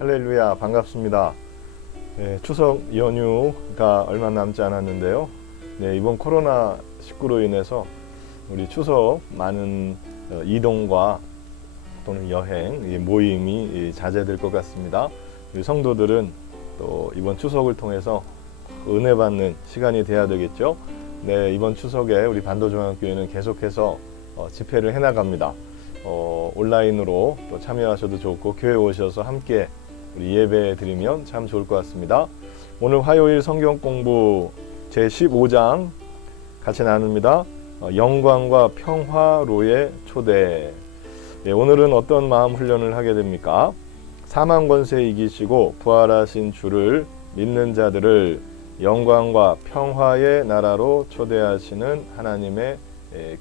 할렐루야, 반갑습니다. 추석 연휴가 얼마 남지 않았는데요. 이번 코로나19로 인해서 우리 추석 많은 이동과 또는 여행, 모임이 자제될 것 같습니다. 우리 성도들은 또 이번 추석을 통해서 은혜 받는 시간이 돼야 되겠죠. 이번 추석에 우리 반도종합교회는 계속해서 집회를 해나갑니다. 온라인으로 또 참여하셔도 좋고 교회 오셔서 함께 우리 예배 드리면 참 좋을 것 같습니다. 오늘 화요일 성경 공부 제15장 같이 나눕니다. 영광과 평화로의 초대. 오늘은 어떤 마음 훈련을 하게 됩니까? 사망 권세 이기시고 부활하신 주를 믿는 자들을 영광과 평화의 나라로 초대하시는 하나님의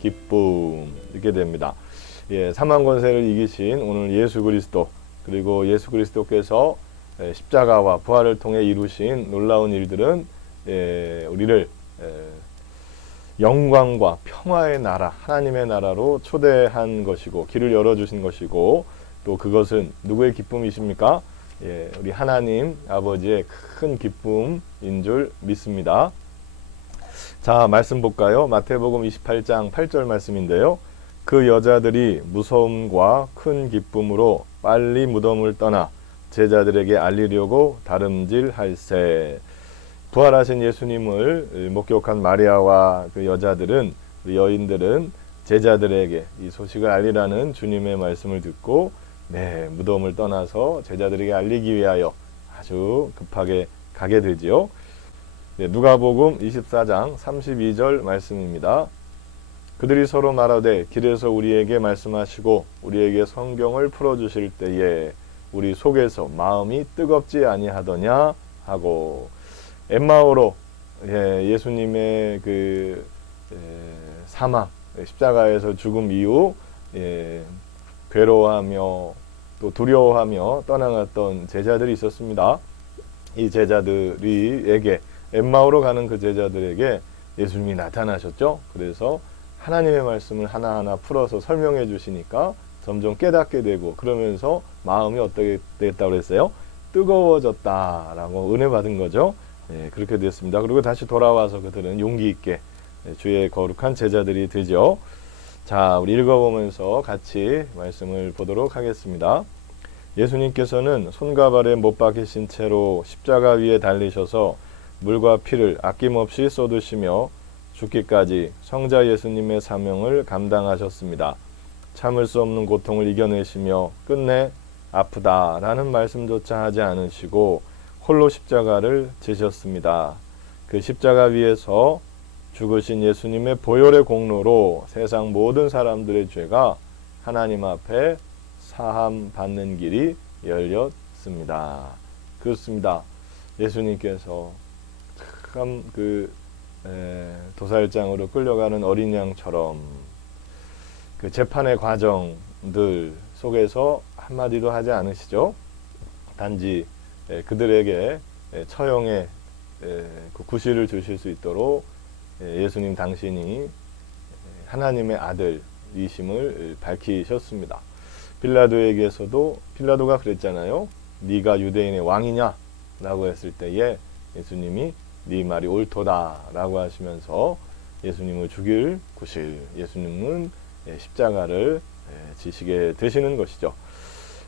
기쁨, 이렇게 됩니다. 사망 권세를 이기신 오늘 예수 그리스도, 그리고 예수 그리스도께서 십자가와 부활을 통해 이루신 놀라운 일들은 우리를 영광과 평화의 나라, 하나님의 나라로 초대한 것이고 길을 열어주신 것이고, 또 그것은 누구의 기쁨이십니까? 우리 하나님 아버지의 큰 기쁨인 줄 믿습니다. 자, 말씀 볼까요? 마태복음 28장 8절 말씀인데요. 그 여자들이 무서움과 큰 기쁨으로 빨리 무덤을 떠나 제자들에게 알리려고 다름질할세. 부활하신 예수님을 목격한 마리아와 그 여자들은, 그 여인들은 제자들에게 이 소식을 알리라는 주님의 말씀을 듣고 무덤을 떠나서 제자들에게 알리기 위하여 아주 급하게 가게 되지요. 누가복음 24장 32절 말씀입니다. 그들이 서로 말하되 길에서 우리에게 말씀하시고 우리에게 성경을 풀어주실 때에 우리 속에서 마음이 뜨겁지 아니하더냐 하고, 엠마오로 예수님의 그 사망, 십자가에서 죽음 이후 괴로워하며 또 두려워하며 떠나갔던 제자들이 있었습니다. 이 제자들에게, 엠마오로 가는 그 제자들에게 예수님이 나타나셨죠. 그래서 하나님의 말씀을 하나하나 풀어서 설명해 주시니까 점점 깨닫게 되고, 그러면서 마음이 어떻게 됐다고 그랬어요? 뜨거워졌다라고 은혜 받은 거죠. 그렇게 됐습니다. 그리고 다시 돌아와서 그들은 용기 있게 주의 거룩한 제자들이 되죠. 자, 우리 읽어보면서 같이 말씀을 보도록 하겠습니다. 예수님께서는 손과 발에 못 박히신 채로 십자가 위에 달리셔서 물과 피를 아낌없이 쏟으시며 죽기까지 성자 예수님의 사명을 감당하셨습니다. 참을 수 없는 고통을 이겨내시며 끝내 아프다라는 말씀조차 하지 않으시고 홀로 십자가를 지셨습니다. 그 십자가 위에서 죽으신 예수님의 보혈의 공로로 세상 모든 사람들의 죄가 하나님 앞에 사함 받는 길이 열렸습니다. 그렇습니다. 예수님께서 참 도살장으로 끌려가는 어린 양처럼 그 재판의 과정들 속에서 한마디도 하지 않으시죠. 단지 그들에게 처형의 그 구실을 주실 수 있도록 예수님 당신이 하나님의 아들이심을 밝히셨습니다. 빌라도에게서도, 빌라도가 그랬잖아요. 네가 유대인의 왕이냐? 라고 했을 때에 예수님이 네 말이 옳도다 라고 하시면서 예수님을 죽일 구실, 예수님은 십자가를 지시게 되시는 것이죠.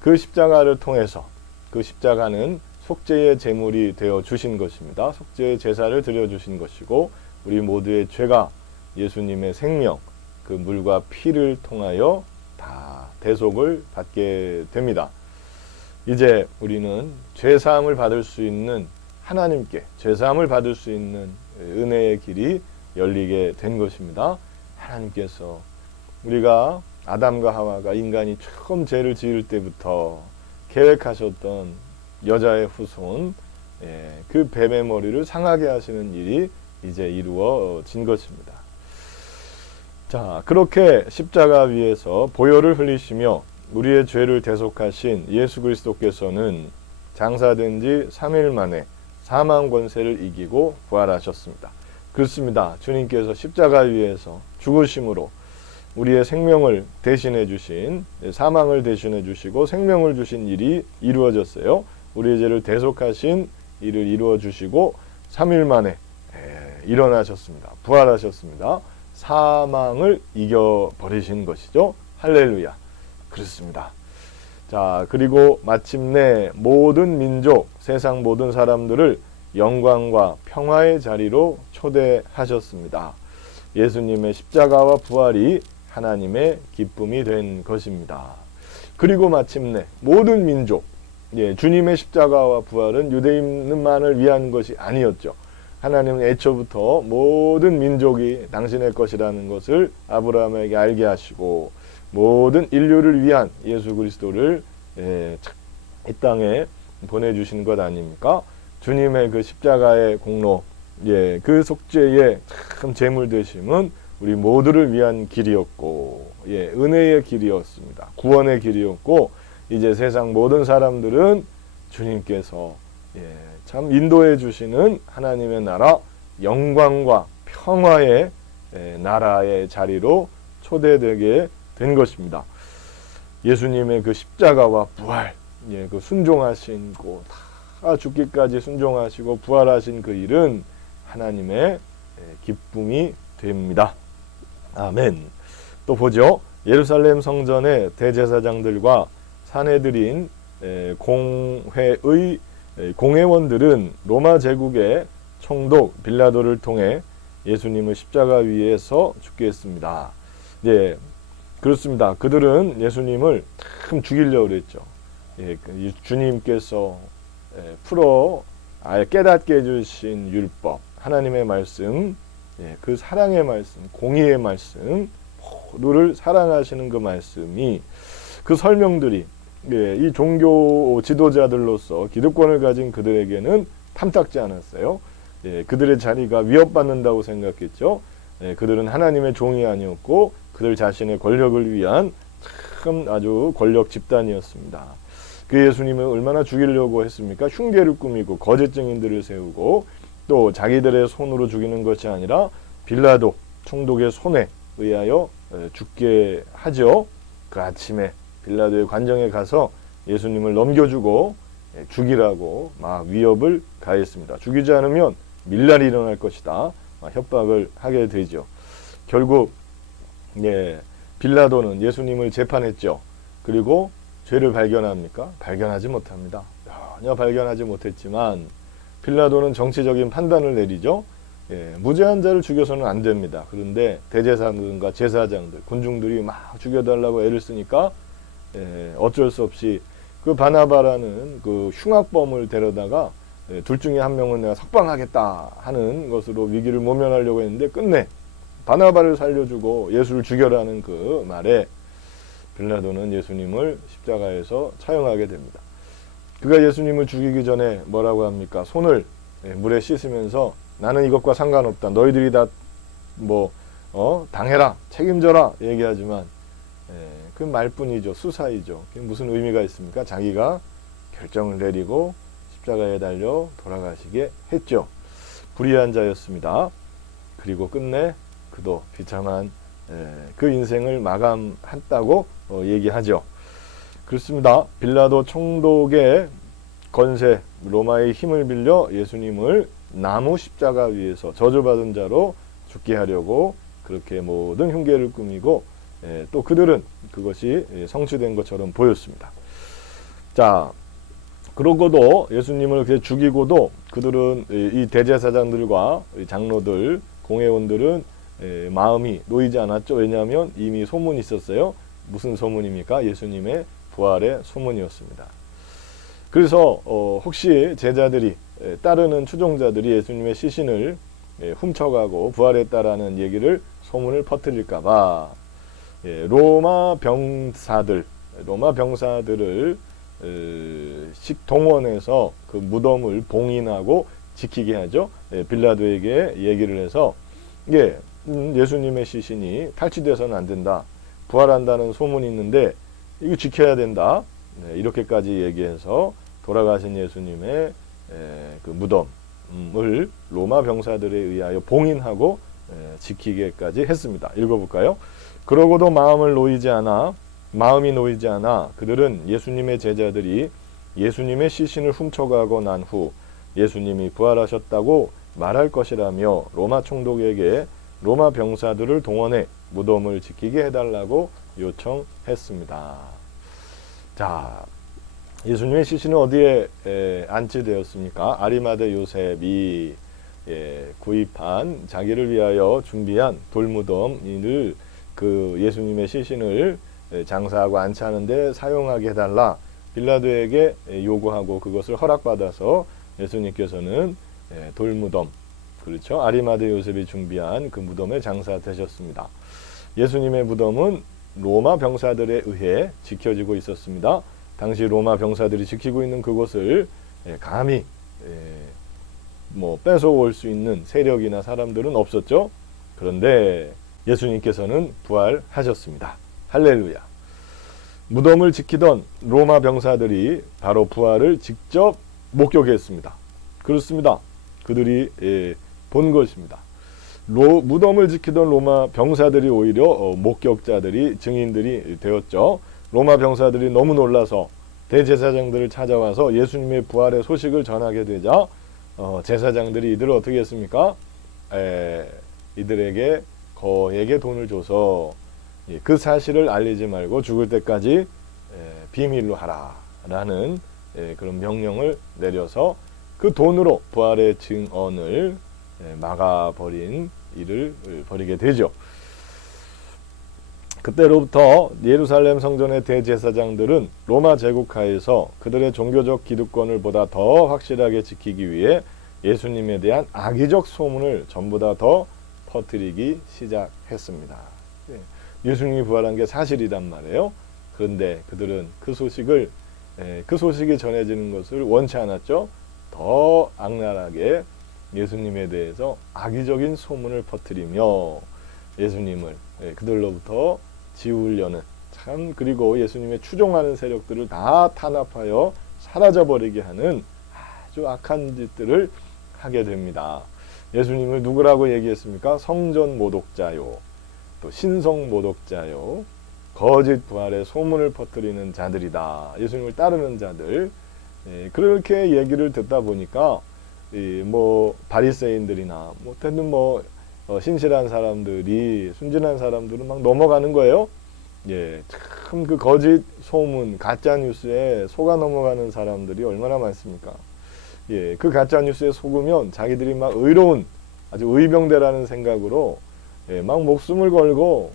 그 십자가를 통해서, 그 십자가는 속죄의 제물이 되어 주신 것입니다. 속죄의 제사를 드려 주신 것이고, 우리 모두의 죄가 예수님의 생명, 그 물과 피를 통하여 다 대속을 받게 됩니다. 이제 우리는 죄사함을 받을 수 있는, 하나님께 죄사함을 받을 수 있는 은혜의 길이 열리게 된 것입니다. 하나님께서 우리가 아담과 하와가, 인간이 처음 죄를 지을 때부터 계획하셨던 여자의 후손, 그 뱀의 머리를 상하게 하시는 일이 이제 이루어진 것입니다. 자, 그렇게 십자가 위에서 보혈을 흘리시며 우리의 죄를 대속하신 예수 그리스도께서는 장사된 지 3일 만에 사망 권세를 이기고 부활하셨습니다. 그렇습니다. 주님께서 십자가 위에서 죽으심으로 우리의 생명을 대신해 주신, 사망을 대신해 주시고 생명을 주신 일이 이루어졌어요. 우리의 죄를 대속하신 일을 이루어 주시고 3일 만에 일어나셨습니다. 부활하셨습니다. 사망을 이겨버리신 것이죠. 할렐루야. 그렇습니다. 자, 그리고 마침내 모든 민족, 세상 모든 사람들을 영광과 평화의 자리로 초대하셨습니다. 예수님의 십자가와 부활이 하나님의 기쁨이 된 것입니다. 그리고 마침내 모든 민족, 주님의 십자가와 부활은 유대인만을 위한 것이 아니었죠. 하나님은 애초부터 모든 민족이 당신의 것이라는 것을 아브라함에게 알게 하시고 모든 인류를 위한 예수 그리스도를 이 땅에 보내주신 것 아닙니까? 주님의 그 십자가의 공로, 그 속죄의 참 제물 되심은 우리 모두를 위한 길이었고, 은혜의 길이었습니다. 구원의 길이었고, 이제 세상 모든 사람들은 주님께서 참 인도해 주시는 하나님의 나라, 영광과 평화의 나라의 자리로 초대되게 된 것입니다. 예수님의 그 십자가와 부활, 그 순종하신 다 죽기까지 순종하시고 부활하신 그 일은 하나님의 기쁨이 됩니다. 아멘. 또 보죠. 예루살렘 성전의 대제사장들과 사내들인 공회원들은 로마 제국의 총독 빌라도를 통해 예수님을 십자가 위에서 죽게 했습니다. 그렇습니다. 그들은 예수님을 참 죽이려고 그랬죠. 주님께서 깨닫게 해주신 율법, 하나님의 말씀, 그 사랑의 말씀, 공의의 말씀, 모두를 사랑하시는 그 말씀이, 그 설명들이 이 종교 지도자들로서 기득권을 가진 그들에게는 탐탁지 않았어요. 그들의 자리가 위협받는다고 생각했죠. 그들은 하나님의 종이 아니었고 그들 자신의 권력을 위한 참 아주 권력 집단이었습니다. 그 예수님을 얼마나 죽이려고 했습니까? 흉계를 꾸미고 거짓 증인들을 세우고 또 자기들의 손으로 죽이는 것이 아니라 빌라도 총독의 손에 의하여 죽게 하죠. 그 아침에 빌라도의 관정에 가서 예수님을 넘겨주고 죽이라고 막 위협을 가했습니다. 죽이지 않으면 밀란이 일어날 것이다. 협박을 하게 되죠. 결국 빌라도는 예수님을 재판했죠. 그리고 죄를 발견합니까? 발견하지 못합니다. 전혀 발견하지 못했지만 빌라도는 정치적인 판단을 내리죠. 무죄한 자를 죽여서는 안 됩니다. 그런데 대제사장들과 제사장들, 군중들이 막 죽여달라고 애를 쓰니까 어쩔 수 없이 그 바나바라는 그 흉악범을 데려다가 둘 중에 한 명은 내가 석방하겠다 하는 것으로 위기를 모면하려고 했는데 끝내 바나바를 살려주고 예수를 죽여라는 그 말에 빌라도는 예수님을 십자가에서 처형하게 됩니다. 그가 예수님을 죽이기 전에 뭐라고 합니까? 손을 물에 씻으면서 나는 이것과 상관없다. 너희들이 다 당해라, 책임져라 얘기하지만 그 말뿐이죠. 수사이죠. 그게 무슨 의미가 있습니까? 자기가 결정을 내리고 십자가에 달려 돌아가시게 했죠. 불의한 자였습니다. 그리고 끝내 그도 비참한 그 인생을 마감했다고 얘기하죠. 그렇습니다. 빌라도 총독의 건세, 로마의 힘을 빌려 예수님을 나무 십자가 위에서 저주받은 자로 죽게 하려고 그렇게 모든 흉계를 꾸미고 또 그들은 그것이 성취된 것처럼 보였습니다. 자, 그러고도 예수님을 그렇게 죽이고도 그들은 이 대제사장들과 장로들, 공회원들은 마음이 놓이지 않았죠. 왜냐하면 이미 소문이 있었어요. 무슨 소문입니까? 예수님의 부활의 소문이었습니다. 그래서 혹시 제자들이 따르는 추종자들이 예수님의 시신을 훔쳐가고 부활했다라는 얘기를 소문을 퍼뜨릴까 봐 로마 병사들을 동원해서 그 무덤을 봉인하고 지키게 하죠. 빌라도에게 얘기를 해서 예수님의 시신이 탈취돼서는 안 된다. 부활한다는 소문이 있는데 이거 지켜야 된다. 이렇게까지 얘기해서 돌아가신 예수님의 그 무덤을 로마 병사들에 의하여 봉인하고 지키게까지 했습니다. 읽어볼까요? 그러고도 마음이 놓이지 않아 그들은 예수님의 제자들이 예수님의 시신을 훔쳐가고 난 후 예수님이 부활하셨다고 말할 것이라며 로마 총독에게 로마 병사들을 동원해 무덤을 지키게 해달라고 요청했습니다. 자, 예수님의 시신은 어디에 안치되었습니까? 아리마대 요셉이 구입한, 자기를 위하여 준비한 돌무덤을 그 예수님의 시신을 장사하고 안치하는데 사용하게 해달라 빌라도에게 요구하고 그것을 허락받아서 예수님께서는 돌무덤, 그렇죠, 아리마대 요셉이 준비한 그 무덤에 장사되셨습니다. 예수님의 무덤은 로마 병사들에 의해 지켜지고 있었습니다. 당시 로마 병사들이 지키고 있는 그곳을 감히 뺏어올 수 있는 세력이나 사람들은 없었죠. 그런데 예수님께서는 부활하셨습니다. 할렐루야. 무덤을 지키던 로마 병사들이 바로 부활을 직접 목격했습니다. 그렇습니다. 그들이 본 것입니다. 무덤을 지키던 로마 병사들이 오히려 목격자들이, 증인들이 되었죠. 로마 병사들이 너무 놀라서 대제사장들을 찾아와서 예수님의 부활의 소식을 전하게 되자 제사장들이 이들을 어떻게 했습니까? 이들에게 거액의 돈을 줘서 그 사실을 알리지 말고 죽을 때까지 비밀로 하라라는 그런 명령을 내려서 그 돈으로 부활의 증언을 막아버린 일을 벌이게 되죠. 그때로부터 예루살렘 성전의 대제사장들은 로마 제국하에서 그들의 종교적 기득권을 보다 더 확실하게 지키기 위해 예수님에 대한 악의적 소문을 전보다 더 퍼뜨리기 시작했습니다. 예수님이 부활한 게 사실이란 말이에요. 그런데 그들은 그 소식이 전해지는 것을 원치 않았죠. 더 악랄하게 예수님에 대해서 악의적인 소문을 퍼뜨리며 예수님을 그들로부터 지우려는, 참, 그리고 예수님의 추종하는 세력들을 다 탄압하여 사라져버리게 하는 아주 악한 짓들을 하게 됩니다. 예수님을 누구라고 얘기했습니까? 성전 모독자요, 또 신성 모독자요, 거짓 부활의 소문을 퍼뜨리는 자들이다. 예수님을 따르는 자들. 그렇게 얘기를 듣다 보니까 바리새인들이나 때는 신실한 사람들이, 순진한 사람들은 막 넘어가는 거예요. 참 그 거짓 소문, 가짜 뉴스에 속아 넘어가는 사람들이 얼마나 많습니까? 그 가짜 뉴스에 속으면 자기들이 막 의로운, 아주 의병대라는 생각으로 막 목숨을 걸고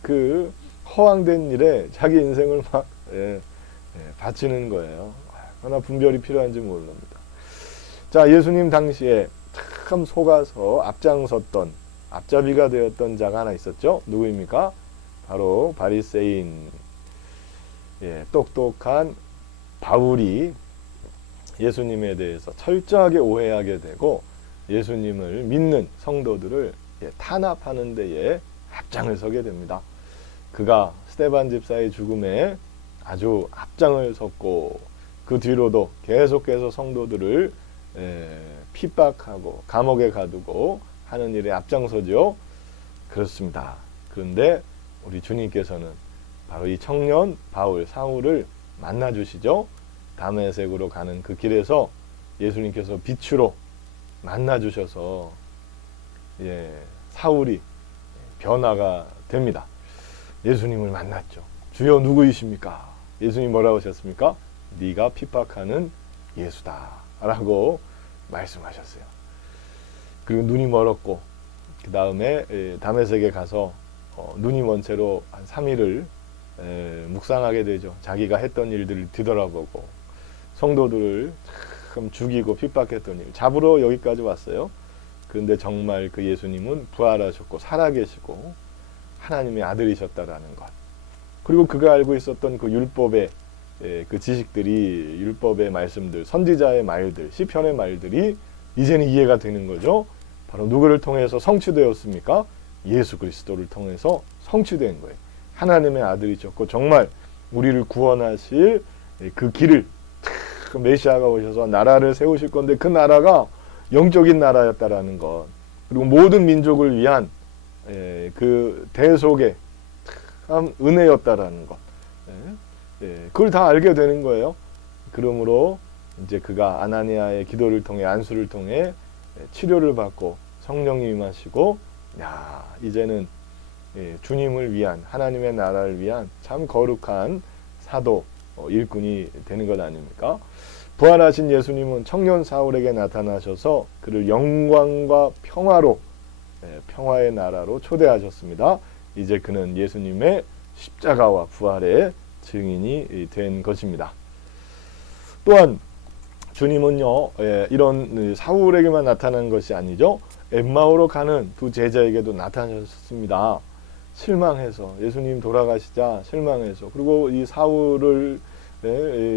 그 허황된 일에 자기 인생을 막 바치는 거예요. 얼마나 분별이 필요한지 모릅니다. 자, 예수님 당시에 참 속아서 앞장섰던, 앞잡이가 되었던 자가 하나 있었죠. 누구입니까? 바로 바리새인, 똑똑한 바울이 예수님에 대해서 철저하게 오해하게 되고 예수님을 믿는 성도들을 탄압하는 데에 앞장을 서게 됩니다. 그가 스데반 집사의 죽음에 아주 앞장을 섰고 그 뒤로도 계속해서 성도들을 핍박하고 감옥에 가두고 하는 일에 앞장서죠. 그렇습니다. 그런데 우리 주님께서는 바로 이 청년 바울, 사울을 만나주시죠. 다메섹으로 가는 그 길에서 예수님께서 빛으로 만나주셔서 사울이 변화가 됩니다. 예수님을 만났죠. 주여 누구이십니까? 예수님 뭐라고 하셨습니까? 네가 핍박하는 예수다 라고 말씀하셨어요. 그리고 눈이 멀었고 그 다음에 다메섹에 가서 눈이 먼 채로 한 3일을 묵상하게 되죠. 자기가 했던 일들을 뒤돌아보고 성도들을 참 죽이고 핍박했던 일 잡으러 여기까지 왔어요. 그런데 정말 그 예수님은 부활하셨고 살아계시고 하나님의 아들이셨다라는 것, 그리고 그가 알고 있었던 그 율법의 그 지식들이, 율법의 말씀들, 선지자의 말들, 시편의 말들이 이제는 이해가 되는 거죠. 바로 누구를 통해서 성취되었습니까? 예수 그리스도를 통해서 성취된 거예요. 하나님의 아들이셨고 정말 우리를 구원하실 그 길을, 메시아가 오셔서 나라를 세우실 건데 그 나라가 영적인 나라였다라는 것, 그리고 모든 민족을 위한 그 대속의 참 은혜였다라는 것, 그걸 다 알게 되는 거예요. 그러므로 이제 그가 아나니아의 기도를 통해 안수를 통해 치료를 받고 성령이 임하시고 이제는 주님을 위한 하나님의 나라를 위한 참 거룩한 사도 일꾼이 되는 것 아닙니까? 부활하신 예수님은 청년 사울에게 나타나셔서 그를 영광과 평화로 평화의 나라로 초대하셨습니다. 이제 그는 예수님의 십자가와 부활의 증인이 된 것입니다. 또한 주님은요, 이런 사울에게만 나타난 것이 아니죠. 엠마오로 가는 두 제자에게도 나타나셨습니다. 실망해서 예수님 돌아가시자 실망해서, 그리고 이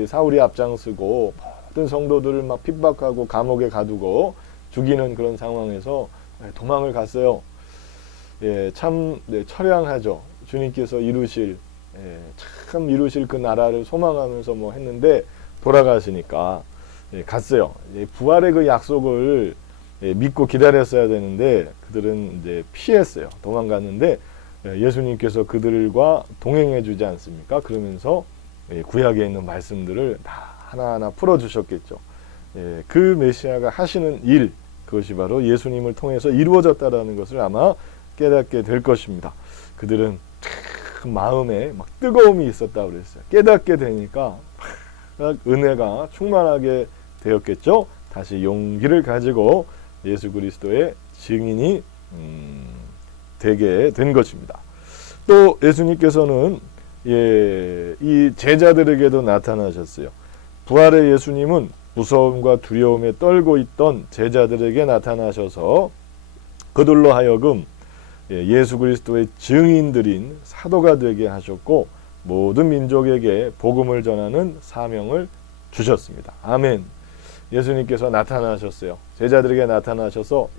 사울이 앞장서고 모든 성도들을 막 핍박하고 감옥에 가두고 죽이는 그런 상황에서 도망을 갔어요. 참 처량하죠. 주님께서 이루실 그 나라를 소망하면서 했는데 돌아가시니까 갔어요. 부활의 그 약속을 믿고 기다렸어야 되는데 그들은 이제 피했어요. 도망갔는데 예수님께서 그들과 동행해 주지 않습니까? 그러면서 구약에 있는 말씀들을 다 하나하나 풀어주셨겠죠. 그 메시아가 하시는 일, 그것이 바로 예수님을 통해서 이루어졌다라는 것을 아마 깨닫게 될 것입니다. 그들은 마음에 막 뜨거움이 있었다고 그랬어요. 깨닫게 되니까 은혜가 충만하게 되었겠죠. 다시 용기를 가지고 예수 그리스도의 증인이 되게 된 것입니다. 또 예수님께서는 이 제자들에게도 나타나셨어요. 부활의 예수님은 무서움과 두려움에 떨고 있던 제자들에게 나타나셔서 그들로 하여금 예수 그리스도의 증인들인 사도가 되게 하셨고 모든 민족에게 복음을 전하는 사명을 주셨습니다. 아멘. 예수님께서 나타나셨어요. 제자들에게 나타나셔서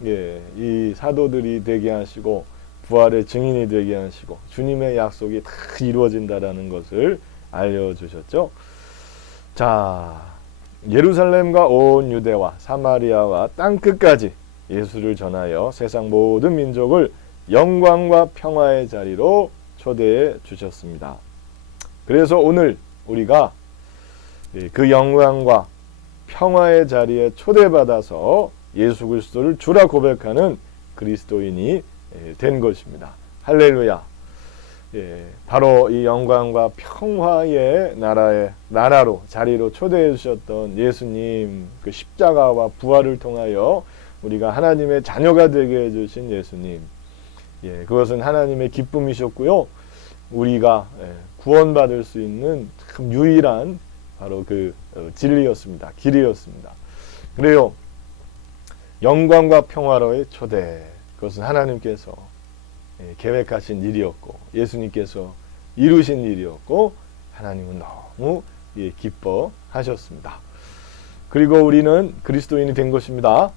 이 사도들이 되게 하시고 부활의 증인이 되게 하시고 주님의 약속이 다 이루어진다라는 것을 알려주셨죠. 자, 예루살렘과 온 유대와 사마리아와 땅끝까지 예수를 전하여 세상 모든 민족을 영광과 평화의 자리로 초대해 주셨습니다. 그래서 오늘 우리가 그 영광과 평화의 자리에 초대받아서 예수 그리스도를 주라 고백하는 그리스도인이 된 것입니다. 할렐루야. 바로 이 영광과 평화의 나라로 자리로 초대해 주셨던 예수님, 그 십자가와 부활을 통하여 우리가 하나님의 자녀가 되게 해주신 예수님, 그것은 하나님의 기쁨이셨고요. 우리가 구원받을 수 있는 참 유일한 바로 그 진리였습니다. 길이었습니다. 그래요. 영광과 평화로의 초대, 그것은 하나님께서 계획하신 일이었고 예수님께서 이루신 일이었고 하나님은 너무 기뻐하셨습니다. 그리고 우리는 그리스도인이 된 것입니다.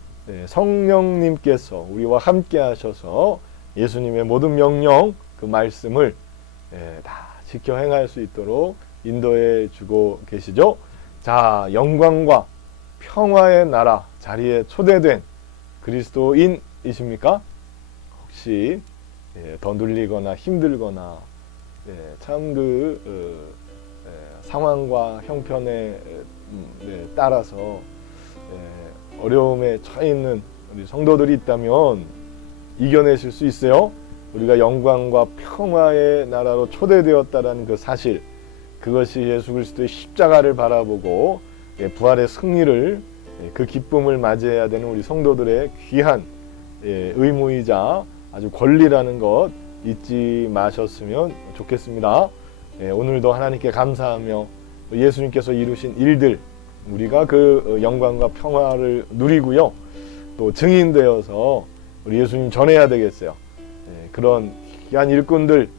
성령님께서 우리와 함께 하셔서 예수님의 모든 명령, 그 말씀을 다 지켜 행할 수 있도록 인도해 주고 계시죠. 자, 영광과 평화의 나라 자리에 초대된 그리스도인이십니까? 혹시 더 눌리거나 힘들거나 참 상황과 형편에 따라서 어려움에 처해 있는 우리 성도들이 있다면 이겨내실 수 있어요. 우리가 영광과 평화의 나라로 초대되었다라는 그 사실, 그것이 예수 그리스도의 십자가를 바라보고 부활의 승리를, 그 기쁨을 맞이해야 되는 우리 성도들의 귀한 의무이자 아주 권리라는 것 잊지 마셨으면 좋겠습니다. 오늘도 하나님께 감사하며 예수님께서 이루신 일들, 우리가 그 영광과 평화를 누리고요. 또 증인되어서 우리 예수님 전해야 되겠어요. 그런 귀한 일꾼들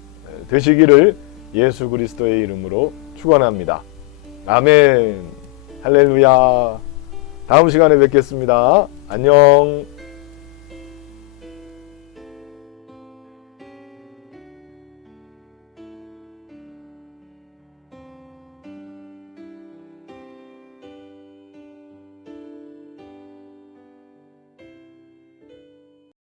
되시기를 예수 그리스도의 이름으로 축원합니다. 아멘. 할렐루야. 다음 시간에 뵙겠습니다. 안녕.